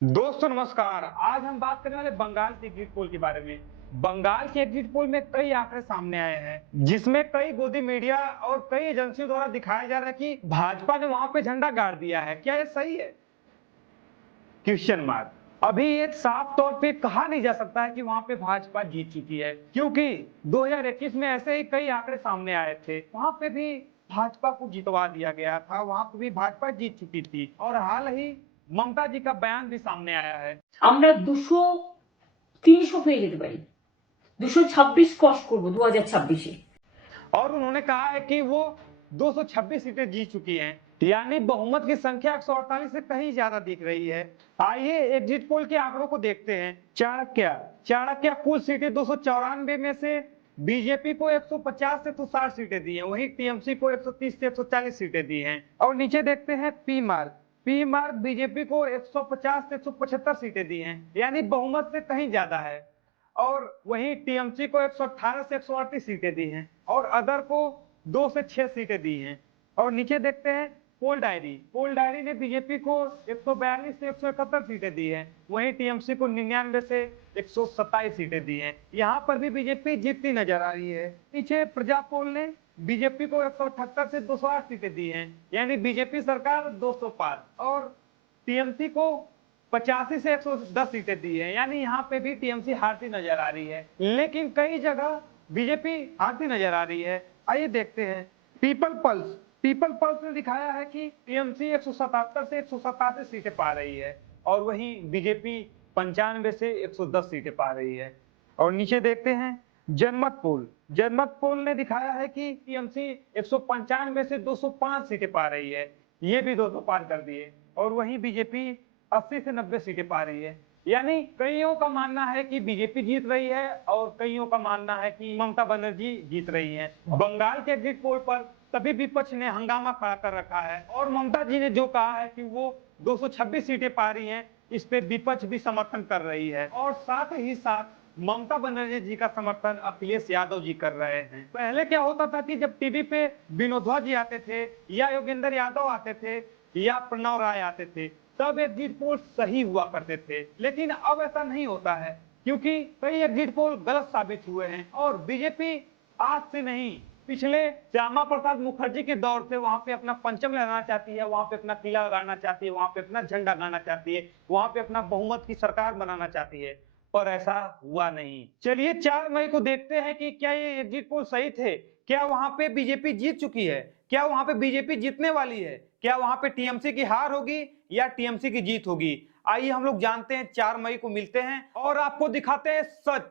दोस्तों नमस्कार। आज हम बात करने वाले बंगाल के एग्जिट पोल के बारे में। बंगाल के एग्जिट पोल में कई आंकड़े सामने आए हैं जिसमें कई गोदी मीडिया और कई एजेंसियों द्वारा दिखाया जा रहा है कि भाजपा ने वहां पे झंडा गाड़ दिया है। क्या ये सही है? Question mark. अभी ये साफ तौर पे कहा नहीं जा सकता है कि वहां पे भाजपा जीत चुकी है, क्योंकि 2021 में ऐसे ही कई आंकड़े सामने आए थे। वहां पे भी भाजपा को जितवा दिया गया था, वहां पे भी भाजपा जीत चुकी थी और हाल ही ममता जी का बयान भी सामने आया है। আমরা 200-300 পেয়ে যেতে পারি। 226 क्रॉस করব 2026-এ। और उन्होंने कहा है कि वो 226 सीटें जीत चुकी हैं, यानी बहुमत की संख्या 148 से कहीं ज्यादा दिख रही है। आइए एग्जिट पोल के आंकड़ों को देखते हैं। चाणक्य कुल सीटें 294 में से बीजेपी को 150 से तो 60 सीटें दी हैं, वहीं टीएमसी को 130 से 140 सीटें दी हैं। और नीचे देखते हैं पी मार्क बीजेपी को 150 से 175 सीटें दी हैं, यानी बहुमत से कहीं ज्यादा है। और वहीं टीएमसी को 118 से 138 सीटें दी हैं और अदर को 2 से 6 सीटें दी हैं। और नीचे देखते हैं पोल डायरी ने बीजेपी को 142 से 171 सीटें दी हैं, वहीं टीएमसी को 99 से 127 सीटें दी हैं। यहाँ पर भी बीजेपी जीतती नजर आ रही है। नीचे प्रजा पोल ने बीजेपी को 178 से 208 सीटें दी हैं, यानी बीजेपी सरकार 200 पार। और टीएमसी को 85 से 110 सीटें दी है, यानी यहाँ पे भी टीएमसी हारती नजर आ रही है। लेकिन कई जगह बीजेपी हारती नजर आ रही है। आइए देखते हैं। पीपल पल्स ने दिखाया है कि टीएमसी 177 से 187 सीटें पा रही है और वहीं बीजेपी 95 से 110 सीटें पा रही है। और नीचे देखते हैं जनमत पोल ने दिखाया है कि टीएमसी 195 से 205 सीटें पा रही है, ये भी 200 पार कर दिए। और वहीं बीजेपी 80 से 90 सीटें पा रही है। यानी कईयों का मानना है कि बीजेपी जीत रही है और कईयों का मानना है कि ममता बनर्जी जीत रही है। बंगाल के एग्जिट पोल पर सभी विपक्ष ने हंगामा खड़ा कर रखा है और ममता जी ने जो कहा है कि वो 226 सीटें पा रही हैं, इस पे विपक्ष भी समर्थन कर रही है। और साथ ही साथ ममता बनर्जी जी का समर्थन अखिलेश यादव जी कर रहे हैं। पहले क्या होता था कि जब टीवी पे विनोद जी आते थे या योगेंद्र यादव आते थे या प्रणव राय आते थे, तब एग्जिट पोल सही हुआ करते थे। लेकिन अब ऐसा नहीं होता है, क्योंकि कई एग्जिट पोल गलत साबित हुए हैं। और बीजेपी आज से नहीं, पिछले श्यामा प्रसाद मुखर्जी के दौर से वहां पे अपना परचम लगाना चाहती है, वहां पे अपना किला लगाना चाहती है, वहां पे अपना झंडा गाना चाहती है, वहां पे अपना बहुमत की सरकार बनाना चाहती है, पर ऐसा हुआ नहीं। चलिए 4 मई को देखते हैं कि क्या ये एग्जिट पोल सही थे। क्या वहां पे बीजेपी जीत चुकी है? क्या वहां पे बीजेपी जीतने वाली है? क्या वहां पे टीएमसी की हार होगी या टीएमसी की जीत होगी? आइए हम लोग जानते हैं। 4 मई को मिलते हैं और आपको दिखाते हैं सच।